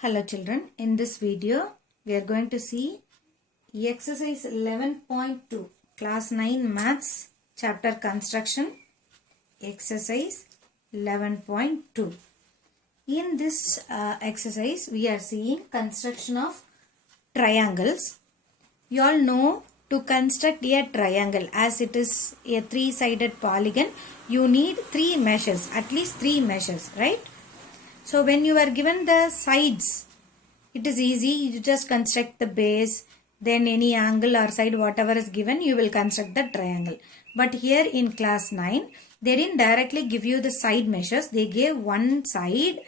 Hello children, in this video we are going to see exercise 11.2 class 9 maths chapter construction exercise 11.2. In this exercise we are seeing construction of triangles. You all know to construct a triangle as it is a three-sided polygon you need three measures, at least three measures, right? So when you are given the sides, it is easy. You just construct the base, then any angle or side whatever is given, you will construct the triangle. But here in class 9, they didn't directly give you the side measures. They gave one side,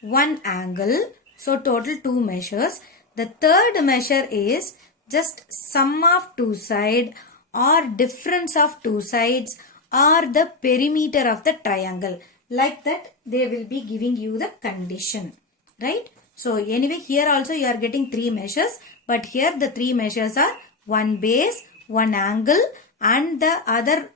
one angle. So total two measures. The third measure is just sum of two sides or difference of two sides or the perimeter of the triangle. Like that, they will be giving you the condition, right? So anyway, here also you are getting three measures, but here the three measures are one base, one angle, and the other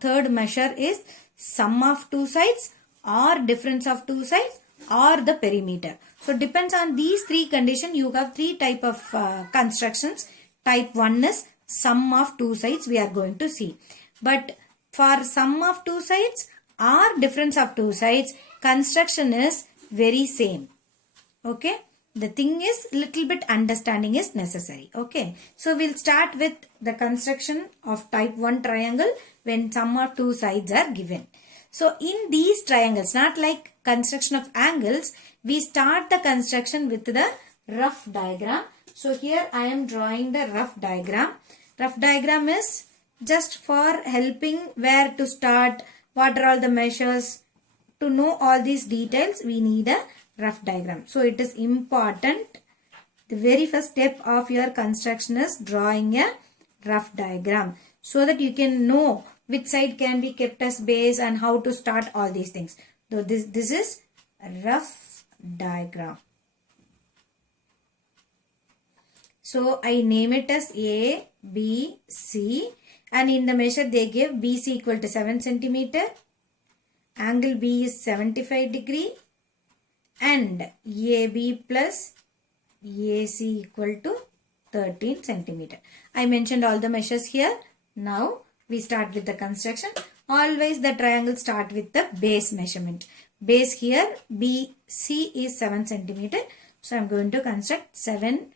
third measure is sum of two sides or difference of two sides or the perimeter. So depends on these three conditions. You have three type of constructions. Type 1 is sum of two sides we are going to see. But for sum of two sides or difference of two sides, construction is very same. Okay. The thing is little bit understanding is necessary. Okay. So we'll start with the construction of type 1 triangle when sum of two sides are given. So in these triangles, not like construction of angles, we start the construction with the rough diagram. So here I am drawing the rough diagram. Rough diagram is just for helping where to start, what are all the measures. To know all these details, we need a rough diagram. So it is important. The very first step of your construction is drawing a rough diagram so that you can know which side can be kept as base and how to start all these things. So this is a rough diagram. So I name it as A, B, C. And in the measure they give BC equal to 7 centimeter. Angle B is 75 degree. And AB plus AC equal to 13 centimeter. I mentioned all the measures here. Now we start with the construction. Always the triangle start with the base measurement. Base here BC is 7 centimeter. So I am going to construct 7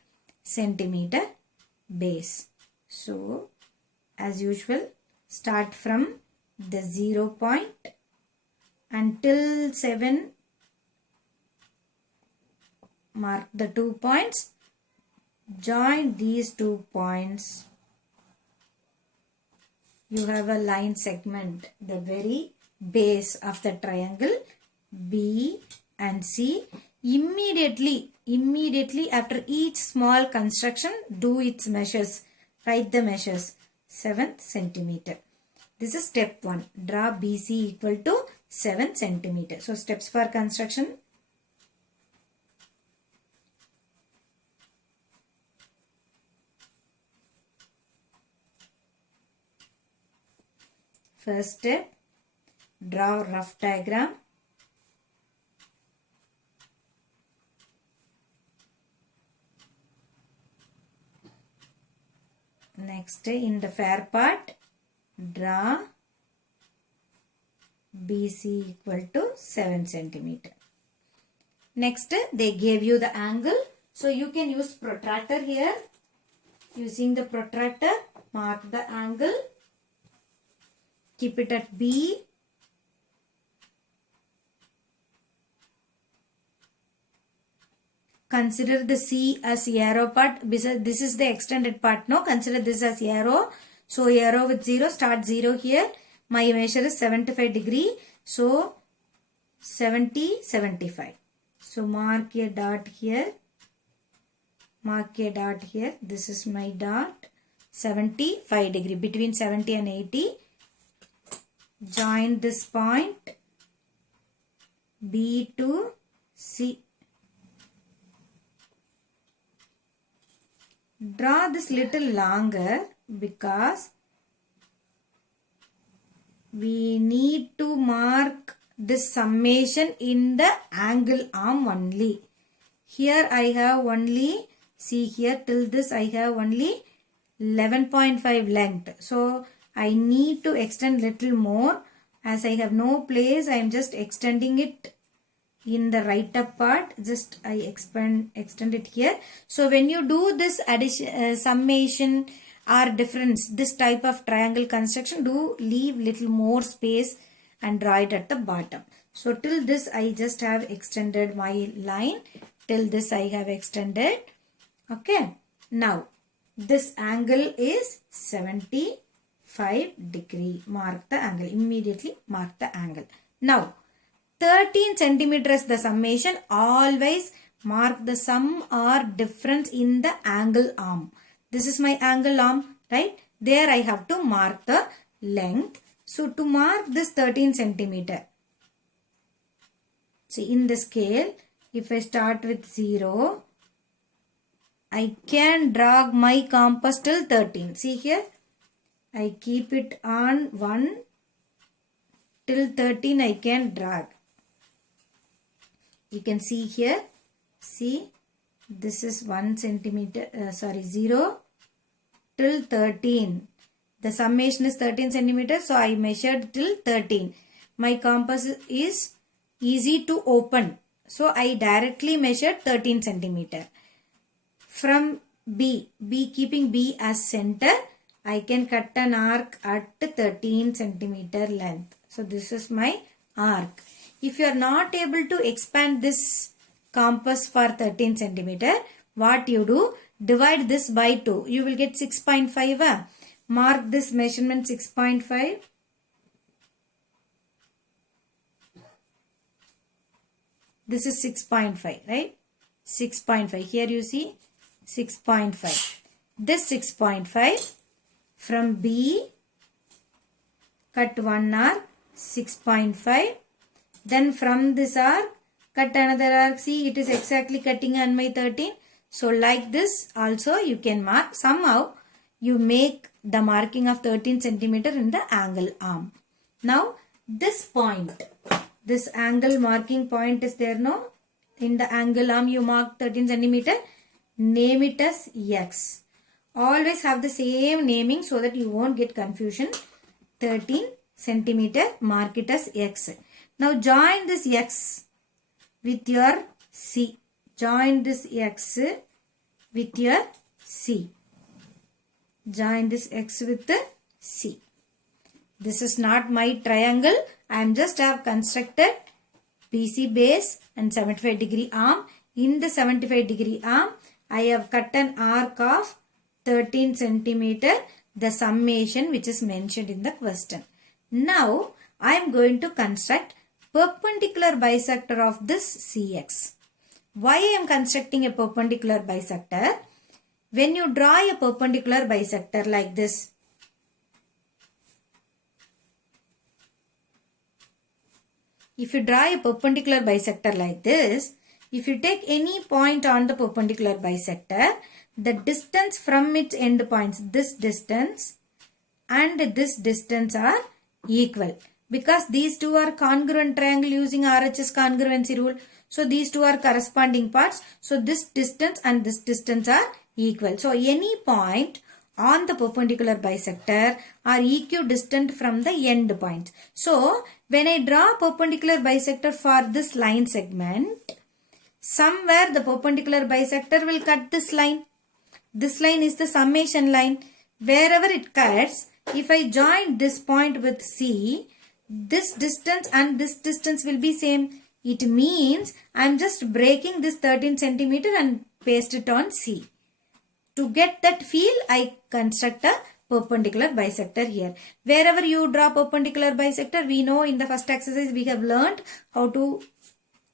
centimeter base. So as usual, start from the 0 point until 7. Mark the 2 points. Join these 2 points. You have a line segment, the very base of the triangle B and C. Immediately after each small construction, do its measures. Write the measures. 7 centimeter. This is step 1. Draw BC equal to 7 centimeter. So steps for construction. First step, draw rough diagram. Next, in the fair part, draw BC equal to 7 centimeter. Next, they gave you the angle. So you can use protractor here. Using the protractor, mark the angle. Keep it at B. Consider the C as arrow part. This is the extended part. No, consider this as arrow. So arrow with 0. Start 0 here. My measure is 75 degree. So 70, 75. So mark a dot here. Mark a dot here. This is my dot. 75 degree. Between 70 and 80. Join this point B to C. Draw this little longer because we need to mark this summation in the angle arm only. Here I have only, see here till this I have only 11.5 length. So I need to extend little more. As I have no place, I am just extending it in the right up part. Just I extend it here. So when you do this addition, summation or difference, this type of triangle construction, do leave little more space and draw it at the bottom. So till this I just have extended my line. Till this I have extended. Okay. Now this angle is 75 degree. Mark the angle. Immediately mark the angle. Now 13 centimeter is the summation. Always mark the sum or difference in the angle arm. This is my angle arm, right? There I have to mark the length. So to mark this 13 centimeter, see in the scale, if I start with 0, I can drag my compass till 13. See here, I keep it on 1 till 13 I can drag. You can see here, see this is 1 centimeter, 0 till 13. The summation is 13 centimeters, so I measured till 13. My compass is easy to open, so I directly measured 13 centimeter. From B keeping B as center, I can cut an arc at 13 centimeter length. So this is my arc. If you are not able to expand this compass for 13 centimeter, what you do? Divide this by 2. You will get 6.5. Mark this measurement 6.5. This is 6.5, right? 6.5. Here you see 6.5. This 6.5 from B, cut one arc, 6.5. Then from this arc, cut another arc. See, it is exactly cutting on my 13. So like this also you can mark. Somehow you make the marking of 13 centimeter in the angle arm. Now this point, this angle marking point is there, no? In the angle arm you mark 13 centimeter. Name it as X. Always have the same naming so that you won't get confusion. 13 centimeter, mark it as X. Now join this X with your C. Join this X with your C. Join this X with the C. This is not my triangle. I am just have constructed BC base and 75 degree arm. In the 75 degree arm, I have cut an arc of 13 centimeter, the summation which is mentioned in the question. Now I am going to construct perpendicular bisector of this CX. Why I am constructing a perpendicular bisector? When you draw a perpendicular bisector like this, if you draw a perpendicular bisector like this, if you take any point on the perpendicular bisector, the distance from its end points, this distance and this distance are equal. Because these two are congruent triangle using RHS congruency rule. So these two are corresponding parts. So this distance and this distance are equal. So any point on the perpendicular bisector are equidistant from the end point. So when I draw perpendicular bisector for this line segment, somewhere the perpendicular bisector will cut this line. This line is the summation line. Wherever it cuts, if I join this point with C, this distance and this distance will be same. It means I am just breaking this 13 centimeter and paste it on C. To get that feel, I construct a perpendicular bisector here. Wherever you draw perpendicular bisector, we know in the first exercise we have learned how to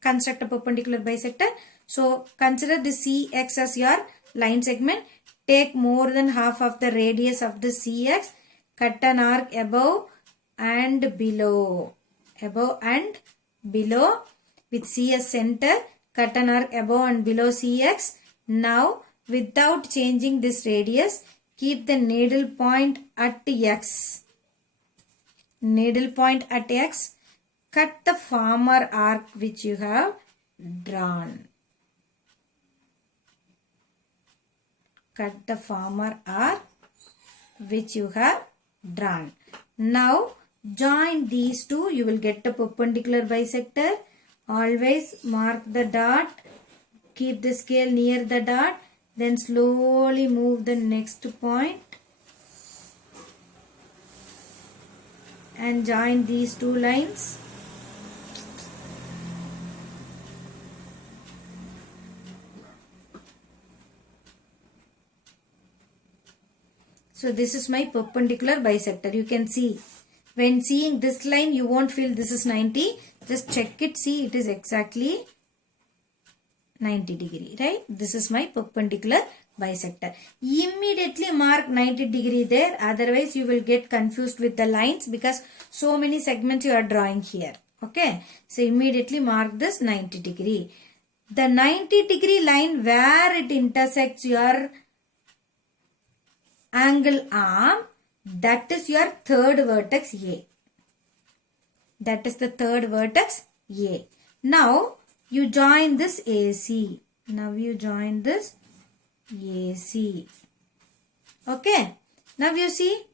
construct a perpendicular bisector. So consider the CX as your line segment. Take more than half of the radius of the CX. Cut an arc above and below. Above and below with CS center. Cut an arc above and below CX. Now without changing this radius, keep the needle point at X. Needle point at X. Cut the former arc which you have drawn. cut the former arc which you have drawn. Now join these two, you will get a perpendicular bisector. Always mark the dot, keep the scale near the dot, then slowly move the next point and join these two lines. So this is my perpendicular bisector. You can see, when seeing this line, you won't feel this is 90. Just check it, see it is exactly 90 degree, right? This is my perpendicular bisector. Immediately mark 90 degree there. Otherwise you will get confused with the lines because so many segments you are drawing here. Okay. So immediately mark this 90 degree. The 90 degree line where it intersects your angle arm, that is your third vertex A. That is the third vertex A. Now you join this AC. Now you join this AC. Okay. Now you see,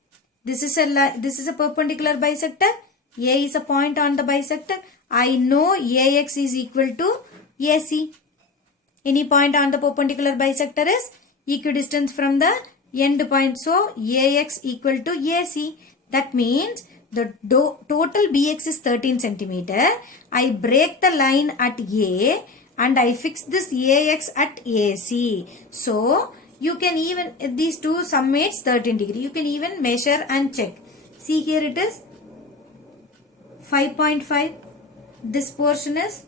this is a perpendicular bisector. A is a point on the bisector. I know AX is equal to AC. Any point on the perpendicular bisector is equidistant from the end point. So AX equal to AC. That means the total BX is 13 centimeter. I break the line at A and I fix this AX at AC. So you can even, these two summates 13 degree. You can even measure and check. See here it is 5.5. This portion is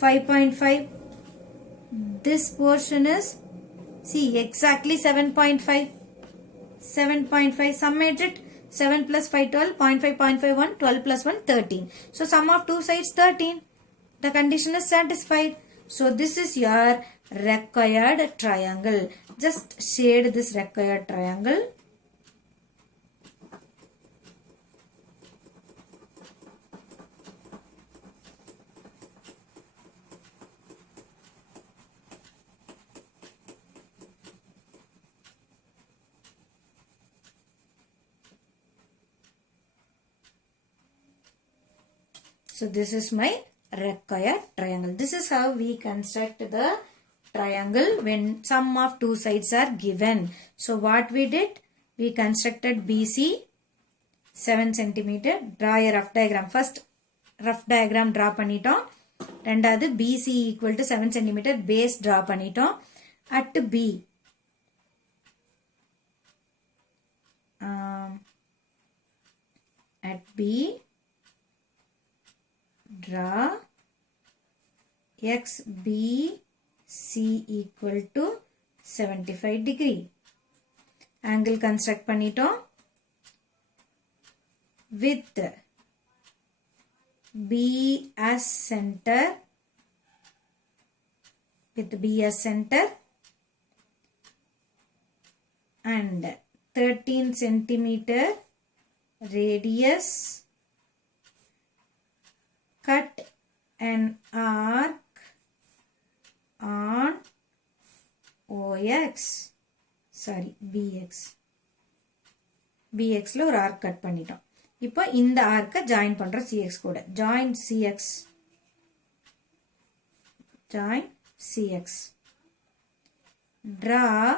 5.5. This portion is, see, exactly 7.5. 7.5, summate it. 7 plus 5, 12, 0.5, 0.5, 1, 12 plus 1, 13. So sum of two sides 13. The condition is satisfied. So this is your required triangle. Just shade this required triangle. So this is my required triangle. This is how we construct the triangle when sum of two sides are given. So what we did? We constructed BC 7 cm. Draw a rough diagram. First rough diagram draw பண்ணிட்டோம். ரெண்டாவது BC equal to 7 cm base draw பண்ணிட்டோம். At B. At B. Draw XBC equal to 75 degree. Angle construct பண்ணிட்டோம். With B as center. With B as center. And 13 centimeter radius. Cut an arc on OX. Sorry, BX. BX ல ஒரு arc cut பண்ணிட்டோம். இப்போ இந்த arc join பண்றோம் CX கூட. Join CX. Join CX. Draw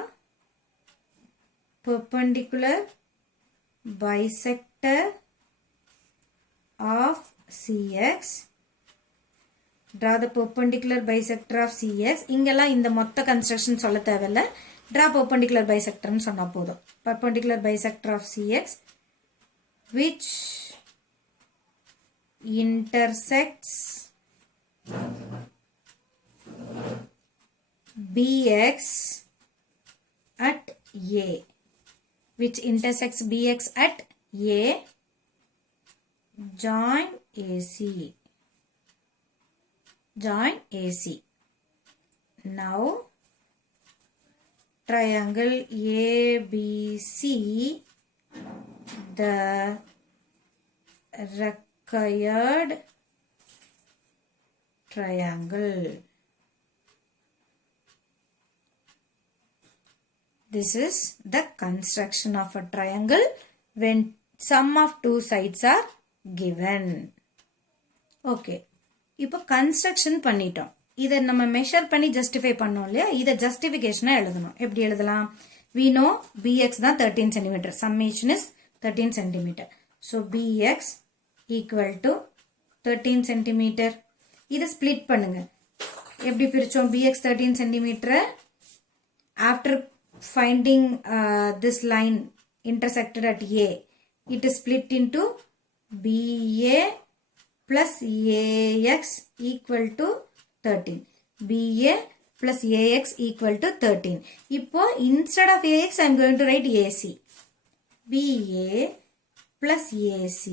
perpendicular bisector of CX. Draw the perpendicular bisector of CX. இங்கெல்லாம் இந்த மொத்த construction சொல்ல தேவையில்ல. Draw perpendicular bisector ன்னு சொன்னா போதும். Perpendicular bisector of CX which intersects BX at A. Which intersects BX at A. Join AC. Join AC. Now triangle ABC, the required triangle. This is the construction of a triangle when sum of two sides are given. Okay. இப்போ construction பண்ணிட்டோம். இதை நம்ம measure பண்ணி justify பண்ணோம் இல்லையா? இதை justification எழுதணும். எப்படி எழுதலாம்? We know bx தான் 13 cm. Summation is 13 cm. So bx equal to 13 cm. இதை split பண்ணுங்க. எப்படி பிரிச்சோம்? bx 13 cm. After finding this line intersected at A, it is split into BA plus AX equal to 13. BA plus AX equal to 13. இப்போ instead of AX I am going to write AC. BA plus AC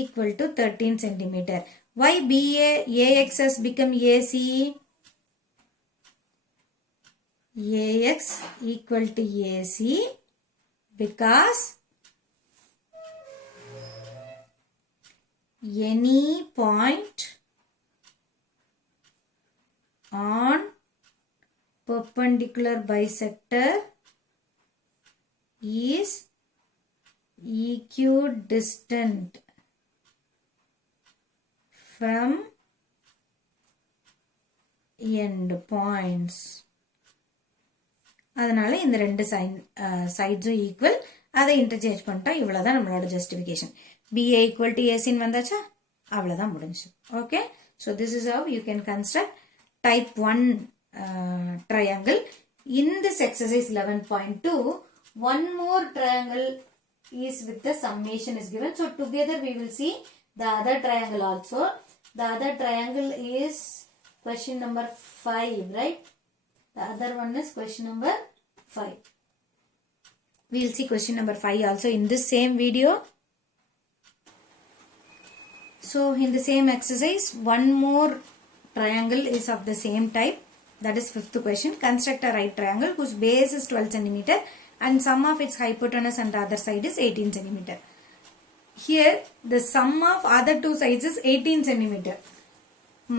equal to 13 cm. Why BA AX has become AC? AX equal to AC because any point on perpendicular bisector is equidistant from end points. அதனால இந்த ரெண்டு சைட்ஸும் equal. அதை interchange பண்ணிட்டா இவ்வளவுதான் நம்மளோட justification. BA equal to AC வந்தாச்சா? அவ்வளவுதான் முடிஞ்சு. Okay. So this is how you can construct type 1 triangle. In this exercise 11.2, one more triangle is with the summation is given. So together we will see the other triangle also. The other triangle is question number 5, right? The other one is question number 5. We will see question number 5 also in this same video. So in the same exercise, one more triangle is of the same type. That is fifth question. Construct a right triangle whose base is 12 cm and sum of its hypotenuse and the other side is 18 cm. Here the sum of other two sides is 18 cm.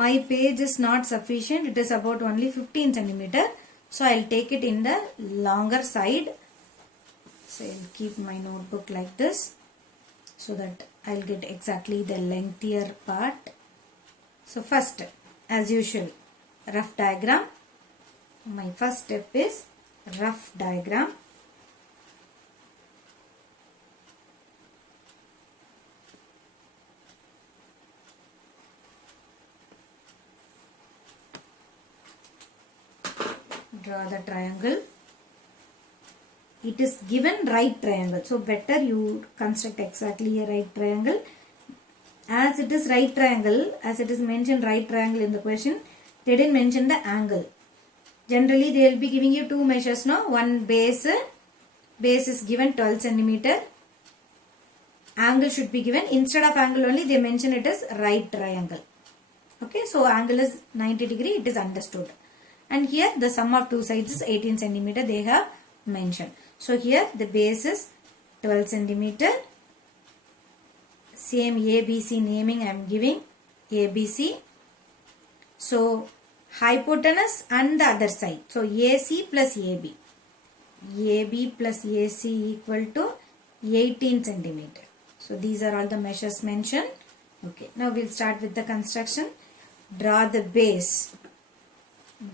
My page is not sufficient. It is about only 15 cm. So I will take it in the longer side. So I will keep my notebook like this so that I will get exactly the lengthier part. So first, as usual, rough diagram. My first step is rough diagram. Draw the triangle. It is given right triangle. So better you construct exactly a right triangle. As it is right triangle, as it is mentioned right triangle in the question, they didn't mention the angle. Generally they will be giving you two measures, no? One base is given 12 cm. Angle should be given. Instead of angle only they mention it as right triangle. Okay, so angle is 90 degree, it is understood. And here the sum of two sides is 18 cm they have mentioned. So here the base is 12 cm. Same ABC naming I am giving. ABC. So hypotenuse and the other side. So AC plus AB. AB plus AC equal to 18 cm. So these are all the measures mentioned. Okay. Now we'll start with the construction. Draw the base.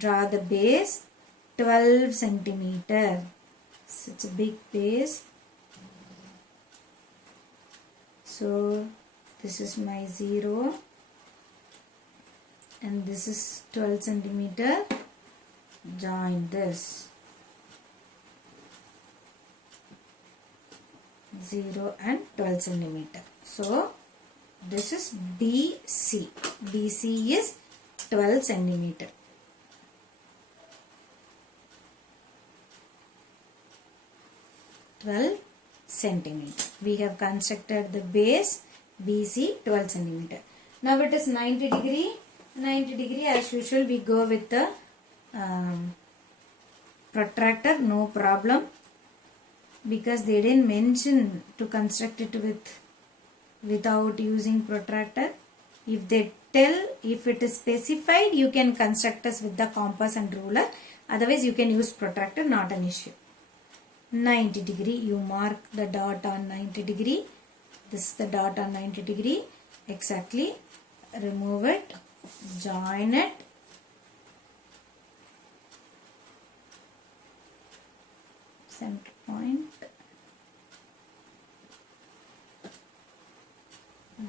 Draw the base 12 cm. Such a big base. So this is my 0 and this is 12 cm. Join this 0 and 12 cm. So this is BC. BC is 12 cm. 12 centimeter. We have constructed the base BC 12 centimeter. Now it is 90 degree. 90 degree as usual we go with the protractor, no problem, because they didn't mention to construct it without using protractor. If they tell, if it is specified, you can construct us with the compass and ruler. Otherwise you can use protractor, not an issue. 90 degree. You mark the dot on 90 degree. This is the dot on 90 degree. Exactly. Remove it. Join it. Center point.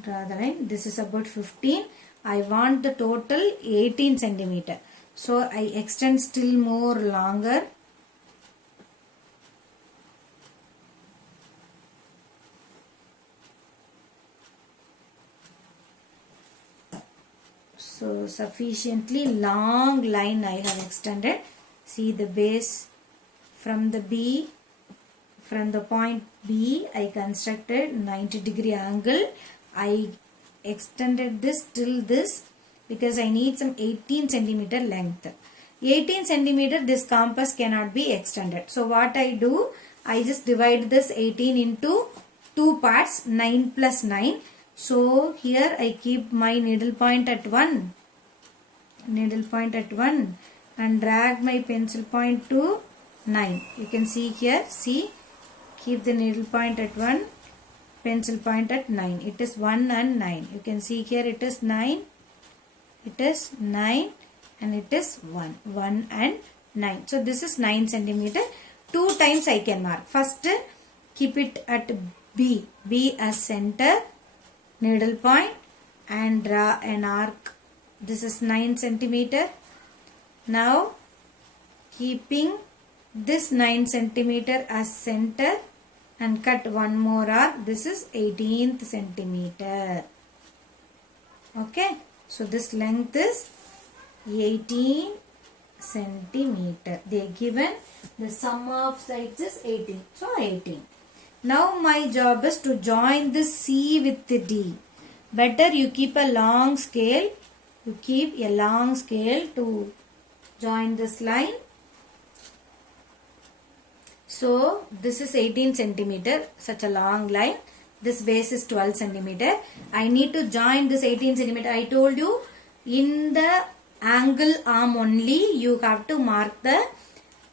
Draw the line. This is about 15. I want the total 18 centimeter. So I extend still more longer. So sufficiently long line I have extended. See the base from the B, from the point B I constructed 90 degree angle. I extended this till this because I need some 18 centimeter length. 18 centimeter this compass cannot be extended. So what I do, I just divide this 18 into two parts, 9 plus 9. So here I keep my needle point at 1. Needle point at 1 and drag my pencil point to 9. You can see here, see, keep the needle point at 1, pencil point at 9. It is 1 and 9. You can see here it is 9. It is 9 and it is 1. 1 and 9. So this is 9 centimeter. 2 times I can mark. First keep it at B. B as center. Needle point and draw an arc. This is 9 centimeter. Now keeping this 9 centimeter as center and cut one more arc. This is 18th centimeter. Okay. So this length is 18 centimeter. They given the sum of sides is 18. So 18. Now my job is to join this C with the D. Better you keep a long scale. You keep a long scale to join this line. So this is 18 centimeter, such a long line. This base is 12 centimeter. I need to join this 18 centimeter. I told you in the angle arm only you have to mark the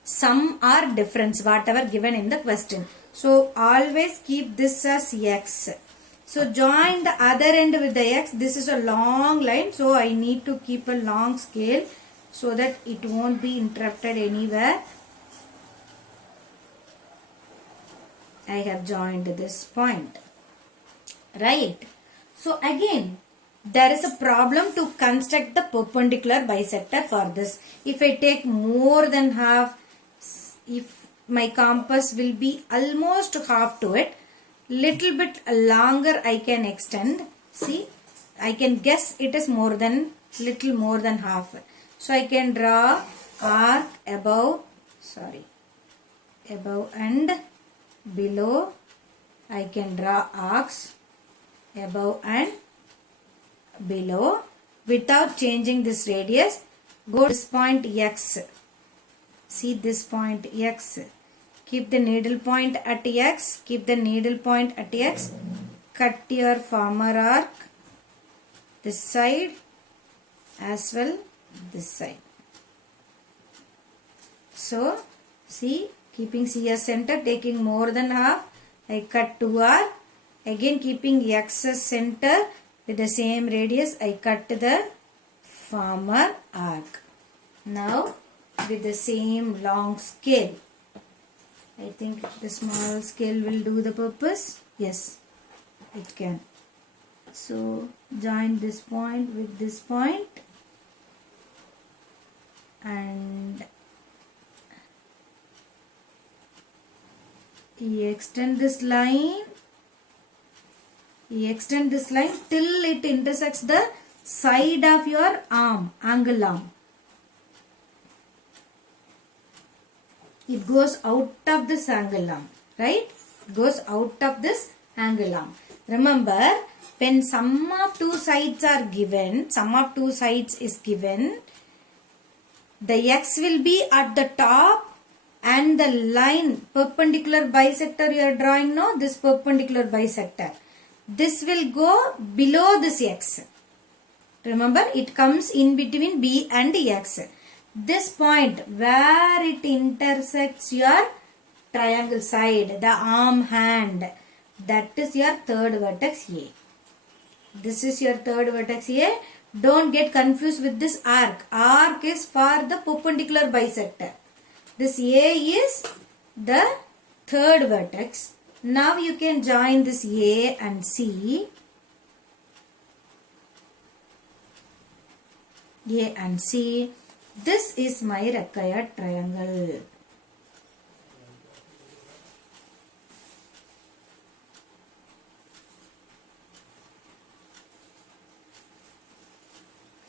sum or difference, whatever given in the question. So always keep this as X. So join the other end with the X. This is a long line. So I need to keep a long scale so that it won't be interrupted anywhere. I have joined this point. Right. So again, there is a problem to construct the perpendicular bisector for this. If I take more than half, if my compass will be almost half to it, little bit longer I can extend. See, I can guess it is little more than half. So I can draw arc above and below. I can draw arcs above and below without changing this radius. Go to this point X. See this point X. Keep the needle point at X. Keep the needle point at X. Cut your former arc. This side as well this side. So see, keeping C as center, taking more than half, I cut 2 arc. Again keeping X as center with the same radius, I cut the former arc. Now with the same long scale. I think the small scale will do the purpose. Yes, it can. So join this point with this point and you extend this line. You extend this line till it intersects the side of your arm, angle arm. It goes out of this angle arm, right? It goes out of this angle arm. Remember, when sum of two sides are given, sum of two sides is given, the X will be at the top and the line perpendicular bisector you are drawing now, this perpendicular bisector. This will go below this X. Remember, it comes in between B and X. This point where it intersects your triangle side, the arm hand, that is your third vertex A. This is your third vertex A. Don't get confused with this arc. Arc is for the perpendicular bisector. This A is the third vertex. Now you can join this A and C. A and C. This is my required triangle.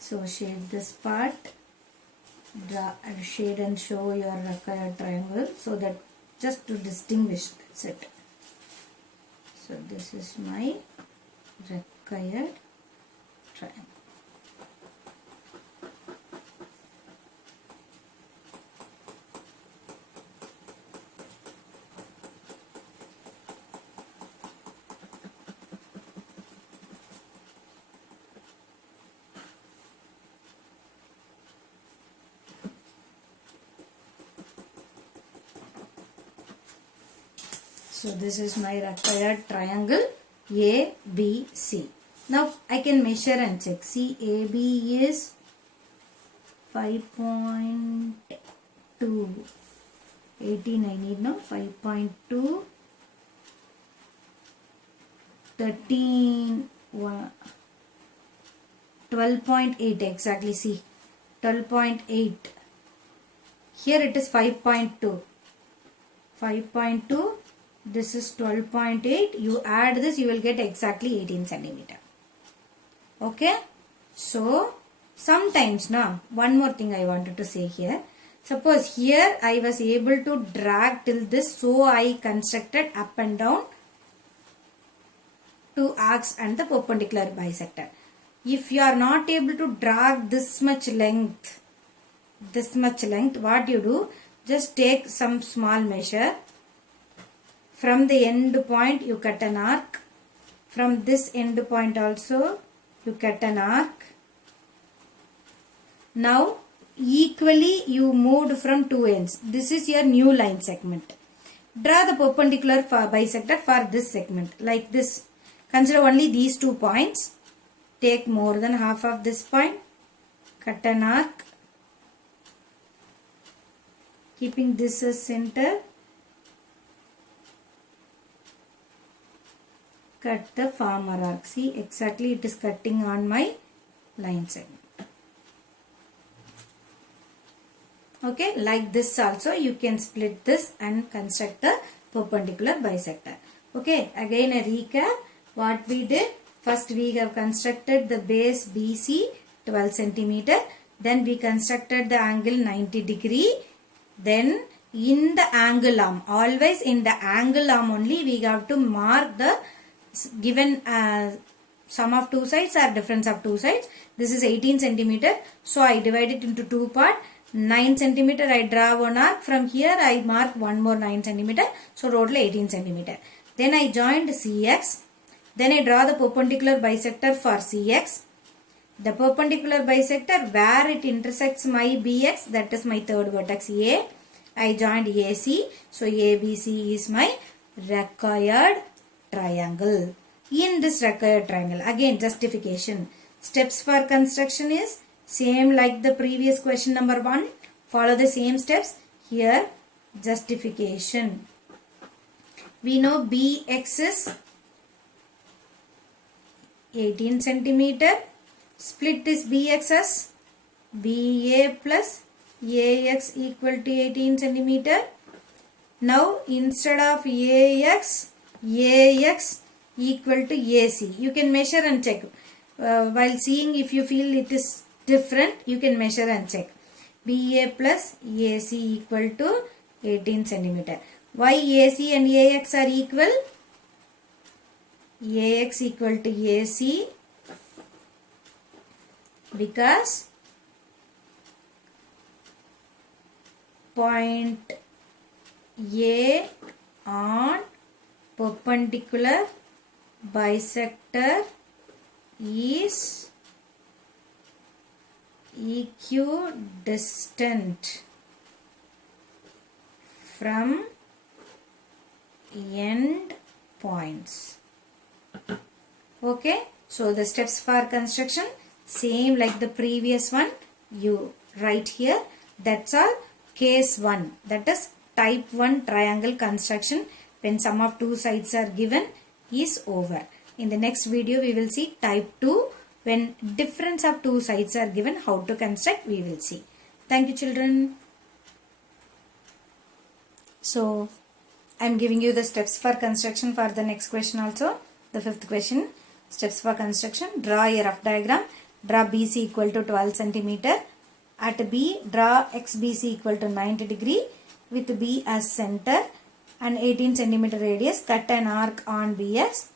So shade this part, draw and shade and show your required triangle so that just to distinguish, that's it. So this is my required triangle. So this is my required triangle ABC. Now I can measure and check. See, AB is 5.2. 18 I need now. 5.2. 13. 12.8 exactly. See, 12.8. Here it is 5.2. 5.2. This is 12.8. You add this, you will get exactly 18 centimeter. Okay. So, sometimes now, one more thing I wanted to say here. Suppose here I was able to drag till this, so I constructed up and down two arcs and the perpendicular bisector. If you are not able to drag this much length, what you do? Just take some small measure. From the end point you cut an arc. From this end point also you cut an arc. Now equally you moved from two ends. This is your new line segment. Draw the perpendicular bisector for this segment like this. Consider only these 2 points. Take more than half of this point. Cut an arc. Keeping this as center. Cut the former arc. See, exactly it is cutting on my line segment. Okay, like this also you can split this and construct the perpendicular bisector. Okay, again a recap. What we did, first we have constructed the base BC 12 centimeter. Then we constructed the angle 90 degree. Then in the angle arm, always in the angle arm only we have to mark the given sum of two sides or difference of two sides. This is 18 centimeter. So I divide it into two parts. 9 centimeter I draw one arc. From here I mark one more 9 centimeter. So total 18 centimeter. Then I joined CX. Then I draw the perpendicular bisector for CX. The perpendicular bisector where it intersects my BX, that is my third vertex A. I joined AC. So ABC is my required triangle. In this required triangle, again justification. Steps for construction is same like the previous question number 1. Follow the same steps. Here justification. We know BX is 18 centimeter. Split this BX as BA plus AX equal to 18 centimeter. Now instead of AX equal to AC. You can measure and check. While seeing, if you feel it is different, you can measure and check. BA plus AC equal to 18 centimeter. Why AC and AX are equal? AX equal to AC because point A on perpendicular bisector is equidistant from end points. Okay, so the steps for construction same like the previous one, you write here. That's all. Case 1, that is type 1 triangle construction when sum of two sides are given is over. In the next video we will see type 2 when difference of two sides are given, how to construct we will see. Thank you children. So I am giving you the steps for construction for the next question also. The fifth question, steps for construction. Draw a rough diagram. Draw BC equal to 12 centimeter. At B, draw XBC equal to 90 degree with B as center and 18 centimeter radius. Cut an arc on BX.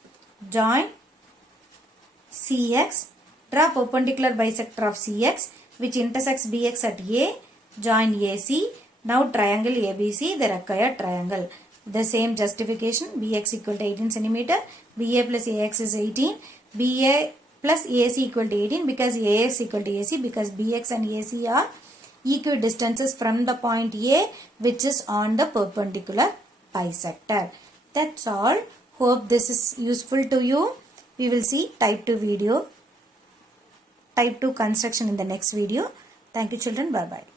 Join CX. Draw perpendicular bisector of CX which intersects BX at A. Join AC. Now triangle ABC, the required triangle. The same justification, BX equal to 18 centimeter, BA plus AX is 18, BA plus AC equal to 18 because AX equal to AC, because BX and AC are equidistances from the point A which is on the perpendicular bisector. That's all. Hope this is useful to you. We will see type 2 construction in the next video. Thank you children. Bye bye.